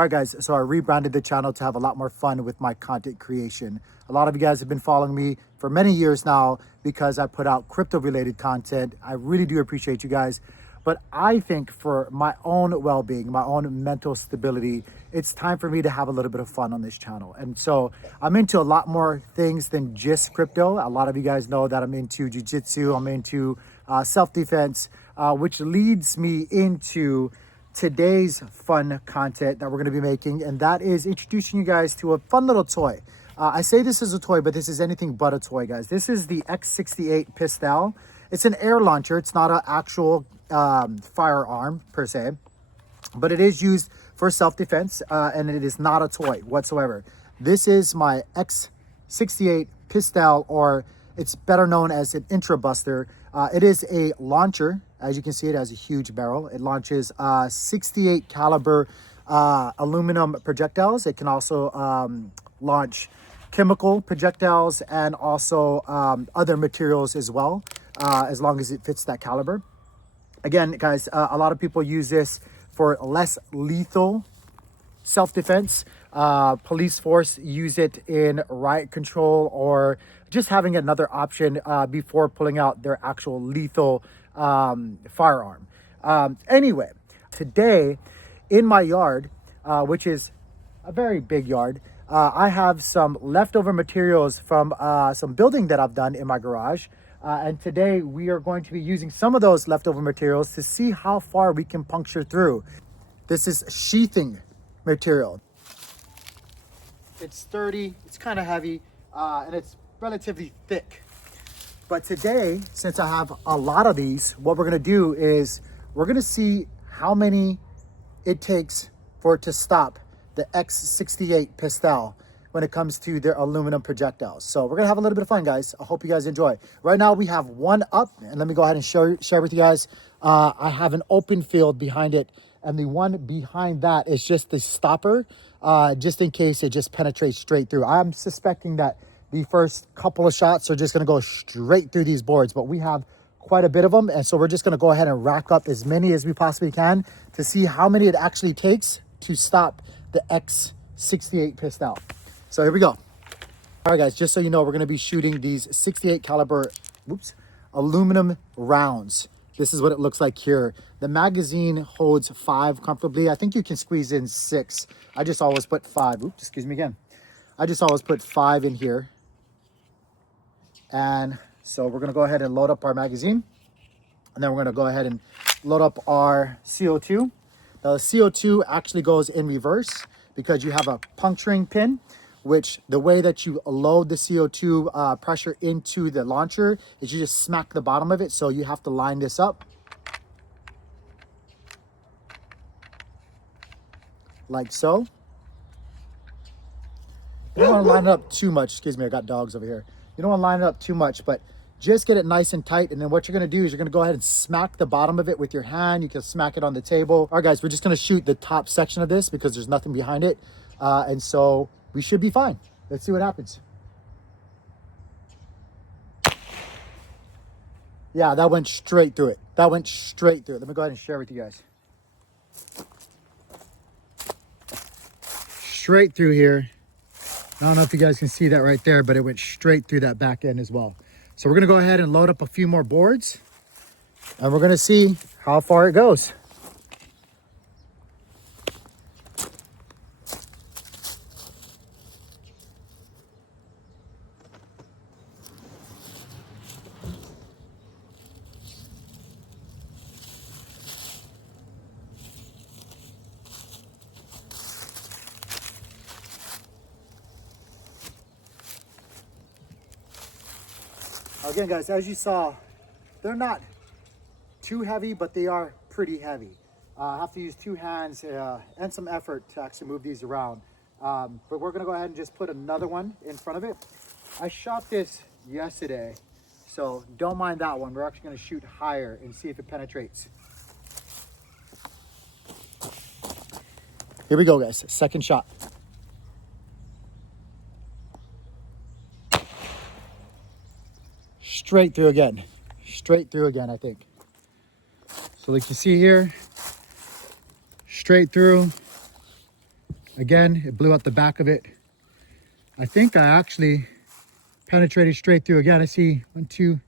All right, guys, so I rebranded the channel to have a lot more fun with my content creation. A lot of you guys have been following me for many years now because I put out crypto-related content. I really do appreciate you guys. But I think for my own well-being, my own mental stability, it's time for me to have a little bit of fun on this channel. And so I'm into a lot more things than just crypto. A lot of you guys know that I'm into jiu-jitsu, I'm into self-defense, which leads me into today's fun content that we're going to be making, and that is introducing you guys to a fun little toy. I say this is a toy, but this is anything but a toy, guys. This is the X-68 Pistelle. It's an air launcher. It's not an actual firearm per se, but it is used for self-defense, and it is not a toy whatsoever. This is my X-68 Pistelle, or it's better known as an intra-buster. It is a launcher. As you can see, it has a huge barrel. It launches 68 caliber aluminum projectiles. It can also launch chemical projectiles and also other materials as well, as long as it fits that caliber. Again, guys, a lot of people use this for less lethal self-defense. Police force use it in riot control or just having another option before pulling out their actual lethal firearm. Anyway, today in my yard, which is a very big yard, I have some leftover materials from some building that I've done in my garage. And today we are going to be using some of those leftover materials to see how far we can puncture through. This is sheathing material. It's sturdy, it's kind of heavy, and it's relatively thick. But today, since I have a lot of these, what we're gonna do is we're gonna see how many it takes for it to stop the X-68 Pistelle when it comes to their aluminum projectiles. So we're gonna have a little bit of fun, guys. I hope you guys enjoy. Right now we have one up, and let me go ahead and share with you guys. I have an open field behind it, and the one behind that is just the stopper, just in case it just penetrates straight through. I'm suspecting that the first couple of shots are just gonna go straight through these boards, but we have quite a bit of them, and so we're just gonna go ahead and rack up as many as we possibly can to see how many it actually takes to stop the X-68 Pistelle. So here we go. All right, guys, just so you know, we're gonna be shooting these 68 caliber, aluminum rounds. This is what it looks like here. The magazine holds 5 comfortably. I think you can squeeze in 6. I just always put 5. Oops, excuse me again. I just always put 5 in here. And so we're gonna go ahead and load up our magazine. And then we're gonna go ahead and load up our CO2. Now the CO2 actually goes in reverse because you have a puncturing pin, which the way that you load the CO2 pressure into the launcher is you just smack the bottom of it. So you have to line this up like so. You don't want to line it up too much. Excuse me, I got dogs over here. You don't want to line it up too much, but just get it nice and tight. And then what you're going to do is you're going to go ahead and smack the bottom of it with your hand. You can smack it on the table. All right, guys, we're just going to shoot the top section of this because there's nothing behind it. And so we should be fine. Let's see what happens. Yeah, that went straight through it. That went straight through it. Let me go ahead and share with you guys. Straight through here. I don't know if you guys can see that right there, but it went straight through that back end as well. So we're gonna go ahead and load up a few more boards, and we're gonna see how far it goes. Again, guys, as you saw, they're not too heavy, but they are pretty heavy. I have to use 2 hands and some effort to actually move these around. But we're gonna go ahead and just put another one in front of it. I shot this yesterday, so don't mind that one. We're actually gonna shoot higher and see if it penetrates. Here we go, guys, second shot. Straight through again. Straight through again, I think. So like you see here, straight through. Again, it blew out the back of it. I think I actually penetrated straight through. Again, I see two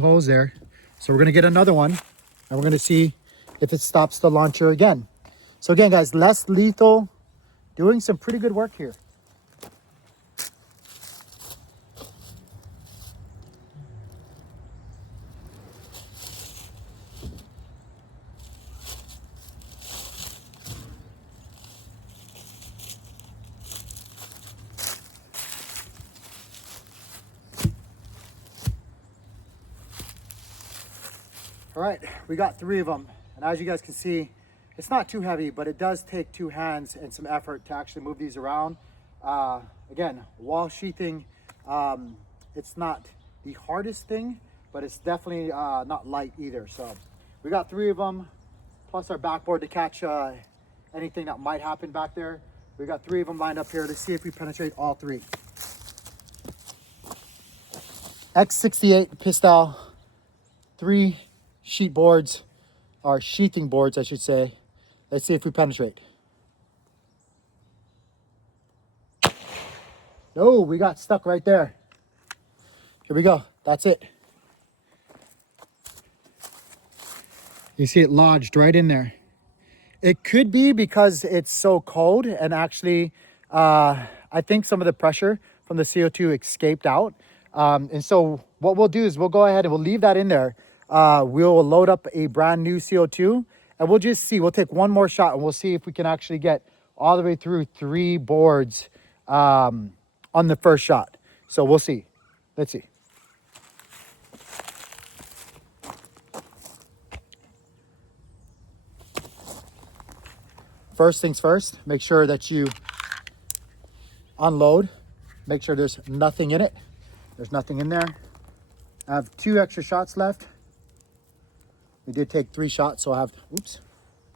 holes there. So we're gonna get another one and we're gonna see if it stops the launcher again. So again, guys, less lethal, doing some pretty good work here. All right, we got 3 of them. And as you guys can see, it's not too heavy, but it does take 2 hands and some effort to actually move these around. Again, wall sheathing, it's not the hardest thing, but it's definitely not light either. So we got 3 of them, plus our backboard to catch anything that might happen back there. We got 3 of them lined up here to see if we penetrate all 3. X-68 Pistelle, 3 sheet boards, or sheathing boards, I should say. Let's see if we penetrate. No, we got stuck right there. Here we go. That's it. You see it lodged right in there. It could be because it's so cold, and actually, I think some of the pressure from the CO2 escaped out. And so what we'll do is we'll go ahead and we'll leave that in there. We'll load up a brand new CO2 and we'll just see. We'll take one more shot and we'll see if we can actually get all the way through 3 boards on the first shot. So we'll see. Let's see. First things first, make sure that you unload. Make sure there's nothing in it. There's nothing in there. I have 2 extra shots left. We did take 3 shots, so I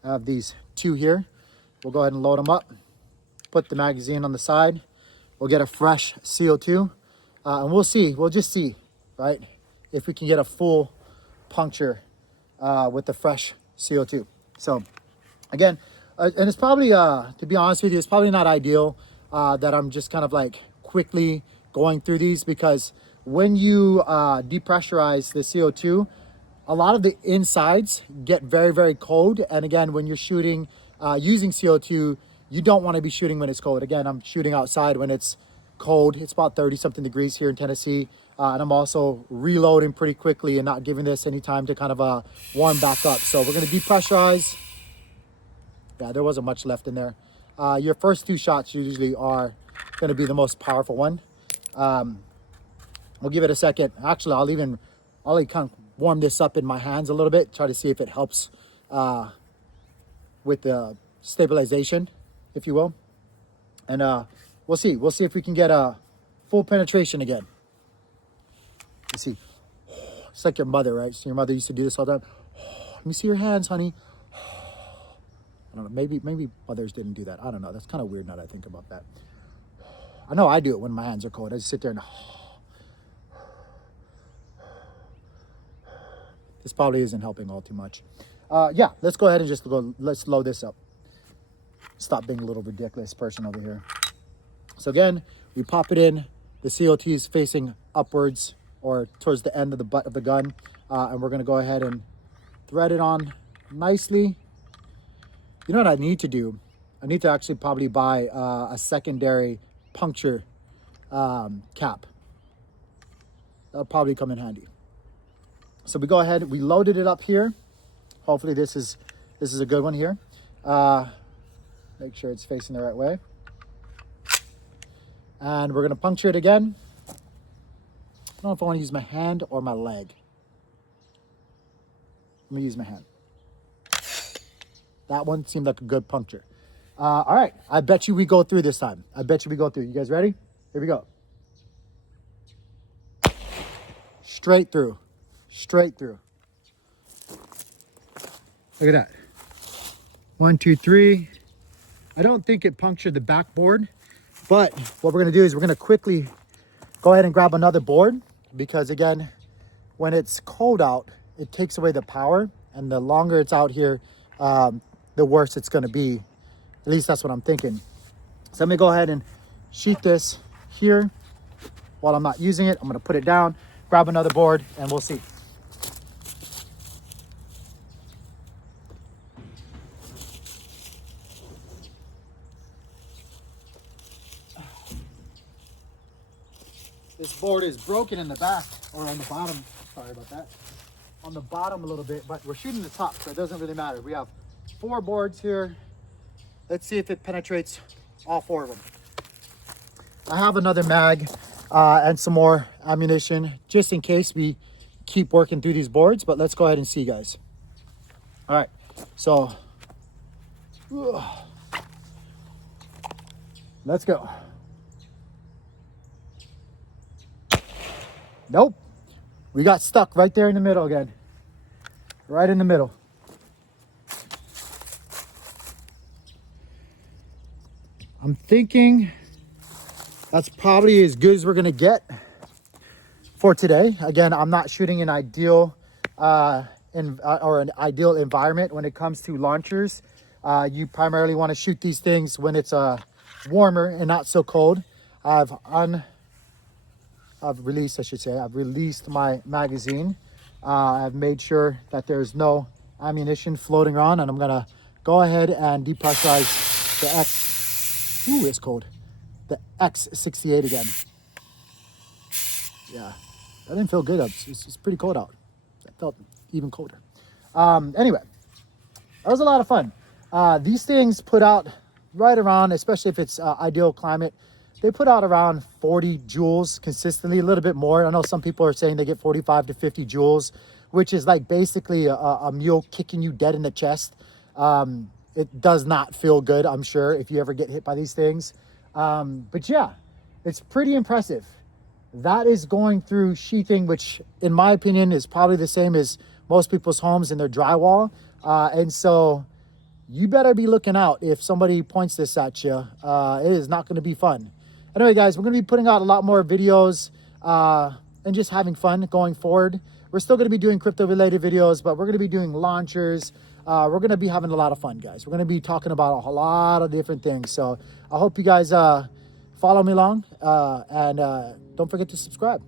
have these 2 here. We'll go ahead and load them up. Put the magazine on the side. We'll get a fresh CO2, and we'll see. We'll just see, right, if we can get a full puncture with the fresh CO2. So, again, and it's probably, to be honest with you, it's probably not ideal that I'm just kind of like quickly going through these, because when you depressurize the CO2, a lot of the insides get very, very cold. And again, when you're shooting using CO2, you don't want to be shooting when it's cold. Again, I'm shooting outside when it's cold. It's about 30 something degrees here in Tennessee. And I'm also reloading pretty quickly and not giving this any time to kind of warm back up. So we're going to depressurize. Yeah, there wasn't much left in there. Your first 2 shots usually are going to be the most powerful one. We'll give it a second. Actually, I'll kind of warm this up in my hands a little bit, try to see if it helps with the stabilization, if you will. And we'll see. We'll see if we can get a full penetration again. You see, it's like your mother, right? So your mother used to do this all the time. Let me see your hands, honey. I don't know. Maybe mothers didn't do that. I don't know. That's kind of weird now that I think about that. I know I do it when my hands are cold. I just sit there and this probably isn't helping all too much. Yeah, let's go ahead and let's load this up. Stop being a little ridiculous person over here. So again, we pop it in. The CO2 is facing upwards or towards the end of the butt of the gun. And we're gonna go ahead and thread it on nicely. You know what I need to do? I need to actually probably buy a secondary puncture cap. That'll probably come in handy. So we go ahead, we loaded it up here. Hopefully this is a good one here. Make sure it's facing the right way. And we're gonna puncture it again. I don't know if I wanna use my hand or my leg. Let me use my hand. That one seemed like a good puncture. All right, I bet you we go through this time. I bet you we go through. You guys ready? Here we go. Straight through. Straight through. Look at that. 1, 2, 3. I don't think it punctured the backboard, but what we're gonna do is we're gonna quickly go ahead and grab another board, because again, when it's cold out, it takes away the power, and the longer it's out here, the worse it's gonna be. At least that's what I'm thinking. So let me go ahead and sheet this here while I'm not using it. I'm gonna put it down, grab another board, and we'll see. This board is broken in the back, or on the bottom. Sorry about that. On the bottom a little bit, but we're shooting the top, so it doesn't really matter. We have 4 boards here. Let's see if it penetrates all 4 of them. I have another mag and some more ammunition just in case we keep working through these boards, but let's go ahead and see, guys. All right, so let's go. Nope, we got stuck right there in the middle again. Right in the middle. I'm thinking that's probably as good as we're gonna get for today. Again, I'm not shooting an ideal or an ideal environment when it comes to launchers. You primarily want to shoot these things when it's warmer and not so cold. I've released my magazine. I've made sure that there's no ammunition floating around, and I'm gonna go ahead and depressurize the it's cold. The X-68 again. Yeah, that didn't feel good. It's pretty cold out. That felt even colder. Anyway, that was a lot of fun. These things put out right around, especially if it's ideal climate, they put out around 40 joules consistently, a little bit more. I know some people are saying they get 45 to 50 joules, which is like basically a mule kicking you dead in the chest. It does not feel good, I'm sure, if you ever get hit by these things. But yeah, it's pretty impressive. That is going through sheathing, which in my opinion is probably the same as most people's homes in their drywall. And so you better be looking out if somebody points this at you. It is not going to be fun. Anyway, guys, we're going to be putting out a lot more videos and just having fun going forward. We're still going to be doing crypto-related videos, but we're going to be doing launchers. We're going to be having a lot of fun, guys. We're going to be talking about a lot of different things. So I hope you guys follow me along and don't forget to subscribe.